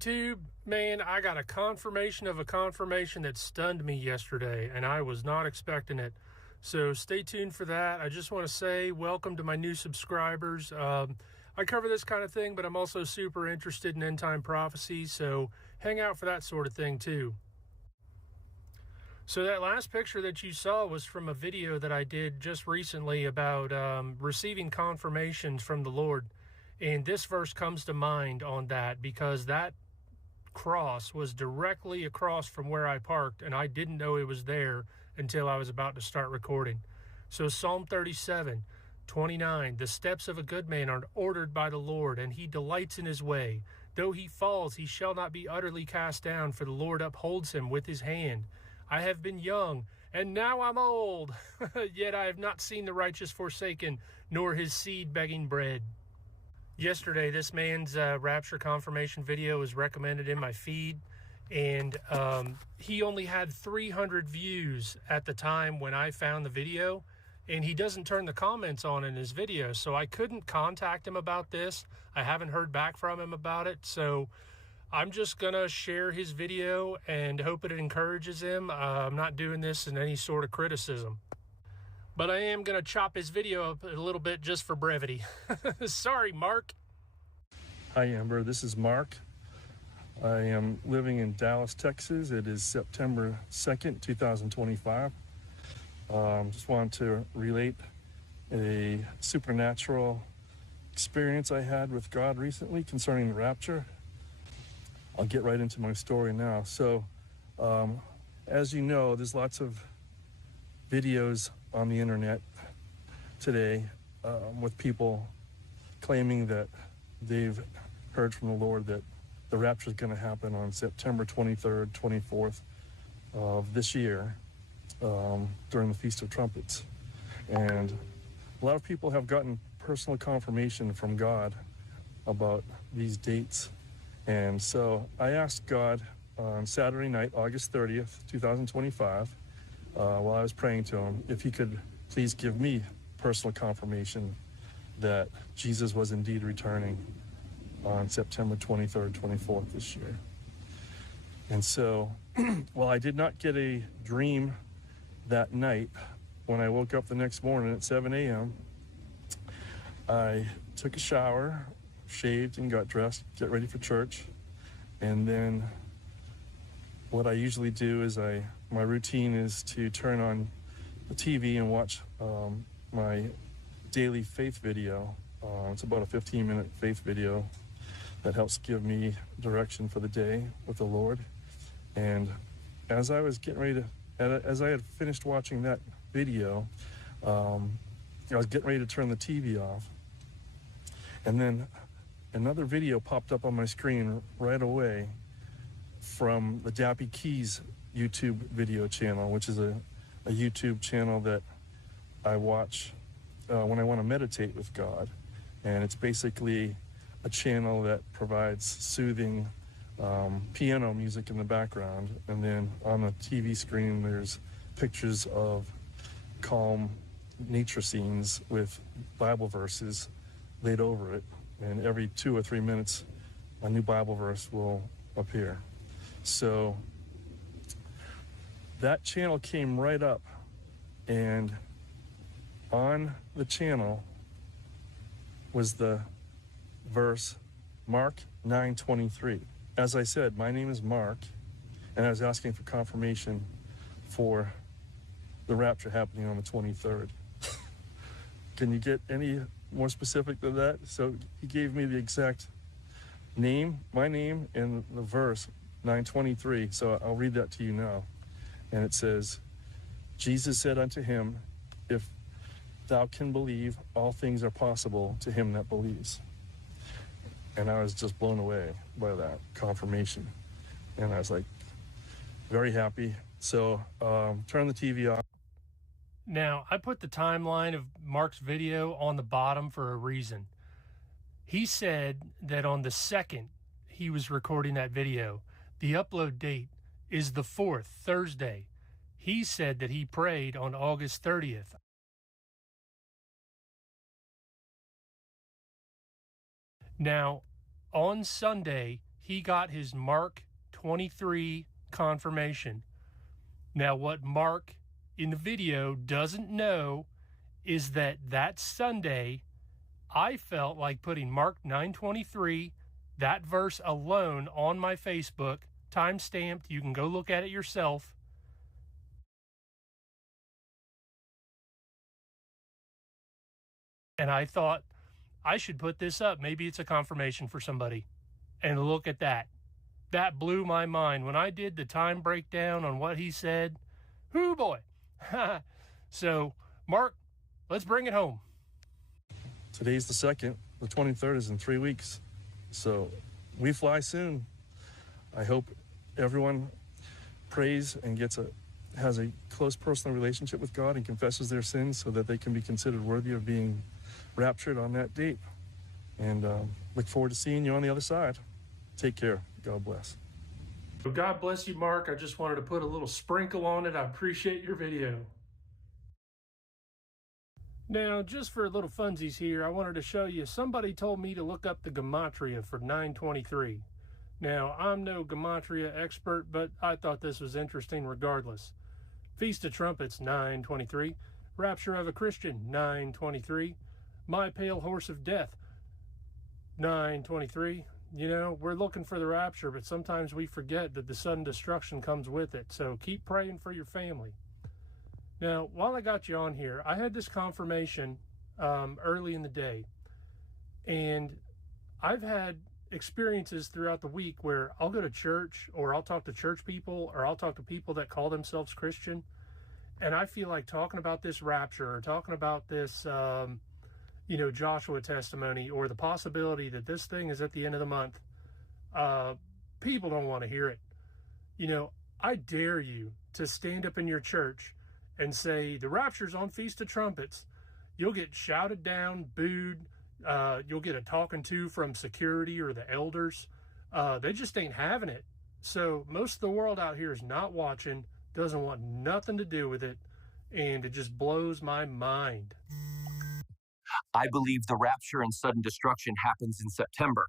YouTube, man, I got a confirmation of a confirmation that stunned me yesterday, and I was not expecting it. So stay tuned for that. I just want to say welcome to my new subscribers. I cover this kind of thing, but I'm also super interested in end-time prophecy, so hang out for that sort of thing too. So that last picture that you saw was from a video that I did just recently about receiving confirmations from the Lord. And this verse comes to mind on that because that cross was directly across from where I parked, and I didn't know it was there until I was about to start recording. So Psalm 37:29, the steps of a good man are ordered by the Lord, and he delights in his way. Though he falls, he shall not be utterly cast down, for the Lord upholds him with his hand. I have been young, and now I'm old, yet I have not seen the righteous forsaken, nor his seed begging bread. Yesterday, this man's rapture confirmation video was recommended in my feed, and he only had 300 views at the time when I found the video, and he doesn't turn the comments on in his video, so I couldn't contact him about this. I haven't heard back from him about it, so I'm just gonna share his video and hope it encourages him. I'm not doing this in any sort of criticism, but I am gonna chop his video up a little bit just for brevity. Sorry, Mark. Hi, Amber. This is Mark. I am living in Dallas, Texas. It is September 2nd, 2025. Just wanted to relate a supernatural experience I had with God recently concerning the rapture. I'll get right into my story now. So, as you know, there's lots of videos on the internet today with people claiming that they've heard from the Lord that the rapture is going to happen on September 23rd, 24th of this year during the Feast of Trumpets. And a lot of people have gotten personal confirmation from God about these dates. And so I asked God on Saturday night, August 30th, 2025, while I was praying to him, if he could please give me personal confirmation that Jesus was indeed returning on September 23rd, 24th this year. And so, while I did not get a dream that night, when I woke up the next morning at 7 a.m., I took a shower, shaved and got dressed, get ready for church. And then what I usually do is my routine is to turn on the TV and watch my daily faith video. It's about a 15-minute faith video that helps give me direction for the day with the Lord. And as I was getting ready as I had finished watching that video, I was getting ready to turn the TV off. And then another video popped up on my screen right away from the Dappy Keys YouTube video channel, which is a YouTube channel that I watch when I want to meditate with God. And it's basically a channel that provides soothing piano music in the background. And then on the TV screen, there's pictures of calm nature scenes with Bible verses laid over it. And every 2 or 3 minutes, a new Bible verse will appear. So that channel came right up, and on the channel was the verse Mark 9:23. As I said, my name is Mark, and I was asking for confirmation for the rapture happening on the 23rd. Can you get any more specific than that? So he gave me the exact name, my name, and the verse 9:23. So I'll read that to you now. And it says, Jesus said unto him, if thou can believe, all things are possible to him that believes. And I was just blown away by that confirmation. And I was like, very happy. So turn the TV off. Now, I put the timeline of Mark's video on the bottom for a reason. He said that on the 2nd he was recording that video. The upload date is the 4th, Thursday. He said that he prayed on August 30th. Now, on Sunday, he he got his Mark 23 confirmation. Now, what Mark in the video doesn't know is that that Sunday, I felt like putting Mark 9:23, that verse alone, on my Facebook, time-stamped. You can go look at it yourself. And I thought, I should put this up. Maybe it's a confirmation for somebody. And look at that. That blew my mind. When I did the time breakdown on what he said, whoo boy. So, Mark, let's bring it home. Today's the 2nd. The 23rd is in 3 weeks. So we fly soon. I hope everyone prays and has a close personal relationship with God and confesses their sins so that they can be considered worthy of being raptured on that date. And look forward to seeing you on the other side. Take care. God bless. Well, God bless you, Mark. I just wanted to put a little sprinkle on it. I appreciate your video. Now, just for a little funsies here, I wanted to show you, somebody told me to look up the gematria for 923. Now, I'm no gematria expert, but I thought this was interesting regardless. Feast of Trumpets, 923. Rapture of a Christian, 923. My Pale Horse of Death, 923. You know, we're looking for the rapture, but sometimes we forget that the sudden destruction comes with it. So keep praying for your family. Now, while I got you on here, I had this confirmation early in the day. And I've had experiences throughout the week where I'll go to church, or I'll talk to church people, or I'll talk to people that call themselves Christian. And I feel like talking about this rapture, or talking about this Joshua testimony, or the possibility that this thing is at the end of the month, people don't want to hear it. You know, I dare you to stand up in your church and say, the rapture's on Feast of Trumpets. You'll get shouted down, booed, you'll get a talking to from security or the elders. They just ain't having it. So most of the world out here is not watching, doesn't want nothing to do with it, and it just blows my mind. I believe the rapture and sudden destruction happens in September.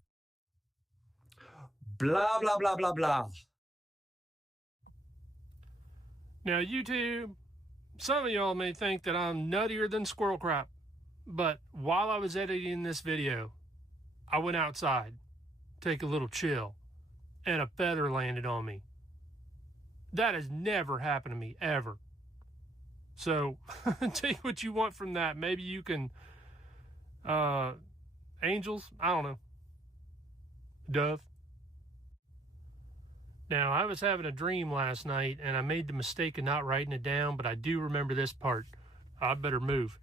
Blah, blah, blah, blah, blah. Now, YouTube, some of y'all may think that I'm nuttier than squirrel crap, but while I was editing this video, I went outside, take a little chill, and a feather landed on me. That has never happened to me, ever. So, take what you want from that. Maybe you can... angels, I don't know, dove. Now, I was having a dream last night, and I made the mistake of not writing it down, but I do remember this part. I better move.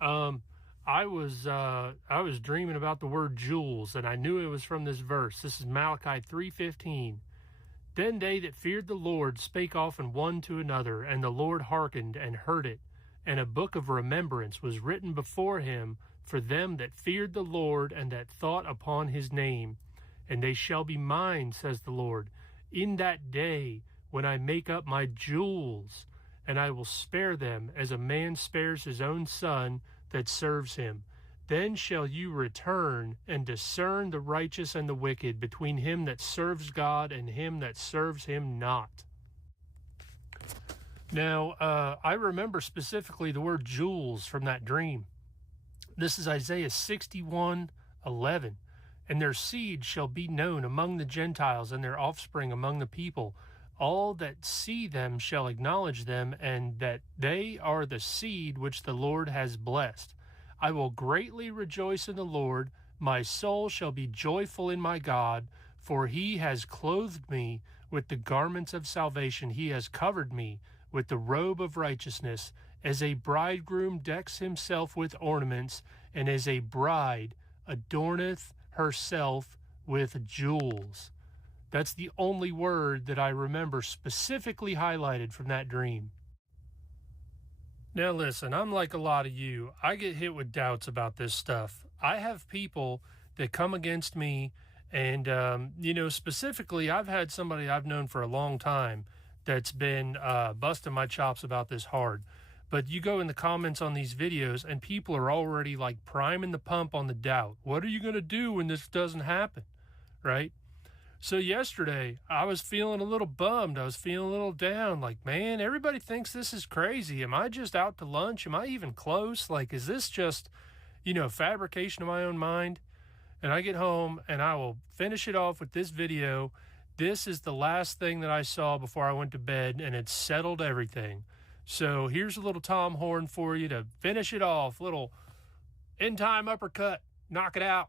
I was dreaming about the word jewels, and I knew it was from this verse. This is Malachi 3:15. Then they that feared the Lord spake often one to another, and the Lord hearkened and heard it, and a book of remembrance was written before him for them that feared the Lord and that thought upon his name. And they shall be mine, says the Lord, in that day when I make up my jewels, and I will spare them as a man spares his own son that serves him. Then shall you return and discern the righteous and the wicked, between him that serves God and him that serves him not. Now, I remember specifically the word jewels from that dream. This is Isaiah 61:11. And their seed shall be known among the Gentiles, and their offspring among the people. All that see them shall acknowledge them, and that they are the seed which the Lord has blessed. I will greatly rejoice in the Lord. My soul shall be joyful in my God, for he has clothed me with the garments of salvation. He has covered me with the robe of righteousness, as a bridegroom decks himself with ornaments, and as a bride adorneth herself with jewels. That's the only word that I remember specifically highlighted from that dream. Now listen, I'm like a lot of you. I get hit with doubts about this stuff. I have people that come against me, and specifically I've had somebody I've known for a long time that's been busting my chops about this hard. But you go in the comments on these videos, and people are already like priming the pump on the doubt. What are you going to do when this doesn't happen? Right? So yesterday, I was feeling a little bummed. I was feeling a little down. Like, man, everybody thinks this is crazy. Am I just out to lunch? Am I even close? Like, is this just, fabrication of my own mind? And I get home and I will finish it off with this video. This is the last thing that I saw before I went to bed, and it settled everything. So here's a little Tom Horn for you to finish it off. Little in-time uppercut. Knock it out.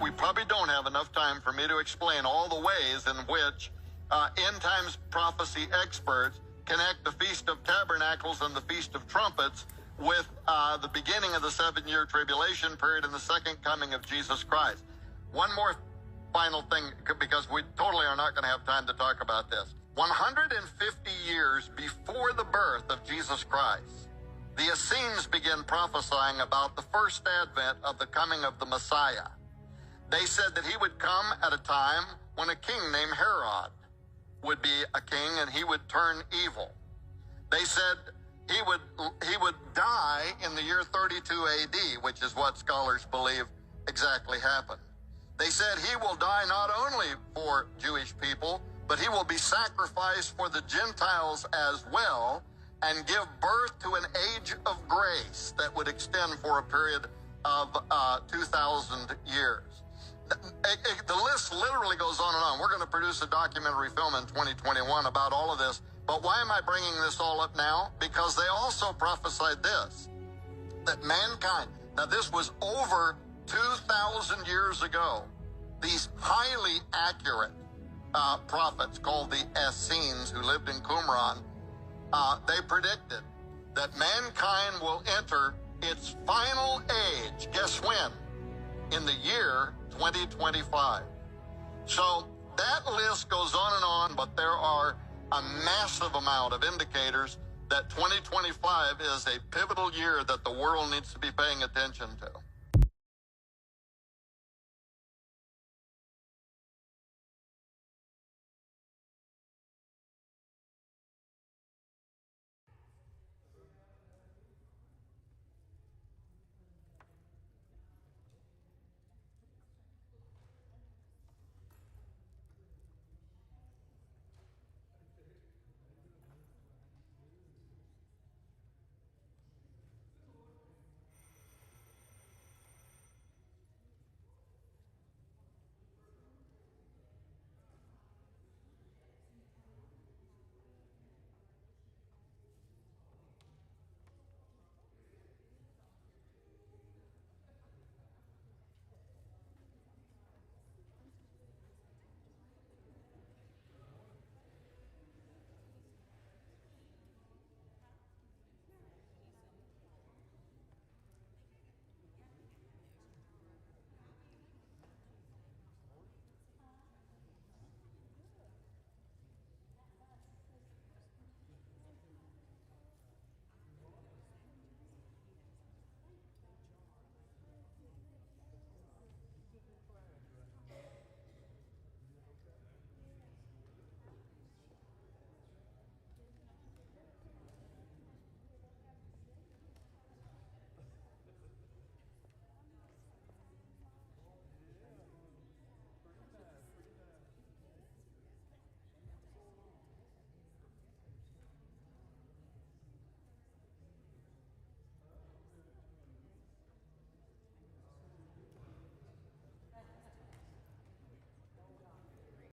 We probably don't have enough time for me to explain all the ways in which end times prophecy experts connect the Feast of Tabernacles and the Feast of Trumpets with the beginning of the 7-year tribulation period and the second coming of Jesus Christ. One more final thing, because we totally are not going to have time to talk about this. 150 years before the birth of Jesus Christ, the Essenes begin prophesying about the first advent of the coming of the Messiah. They said that he would come at a time when a king named Herod would be a king and he would turn evil. They said he would die in the year 32 AD, which is what scholars believe exactly happened. They said he will die not only for Jewish people, but he will be sacrificed for the Gentiles as well and give birth to an age of grace that would extend for a period of 2,000 years. The list literally goes on and on. We're going to produce a documentary film in 2021 about all of this. But why am I bringing this all up now? Because they also prophesied this, that mankind, now this was over 2,000 years ago, these highly accurate prophets called the Essenes who lived in Qumran, they predicted that mankind will enter its final age. Guess when? In the year 2025. So that list goes on and on, but there are a massive amount of indicators that 2025 is a pivotal year that the world needs to be paying attention to.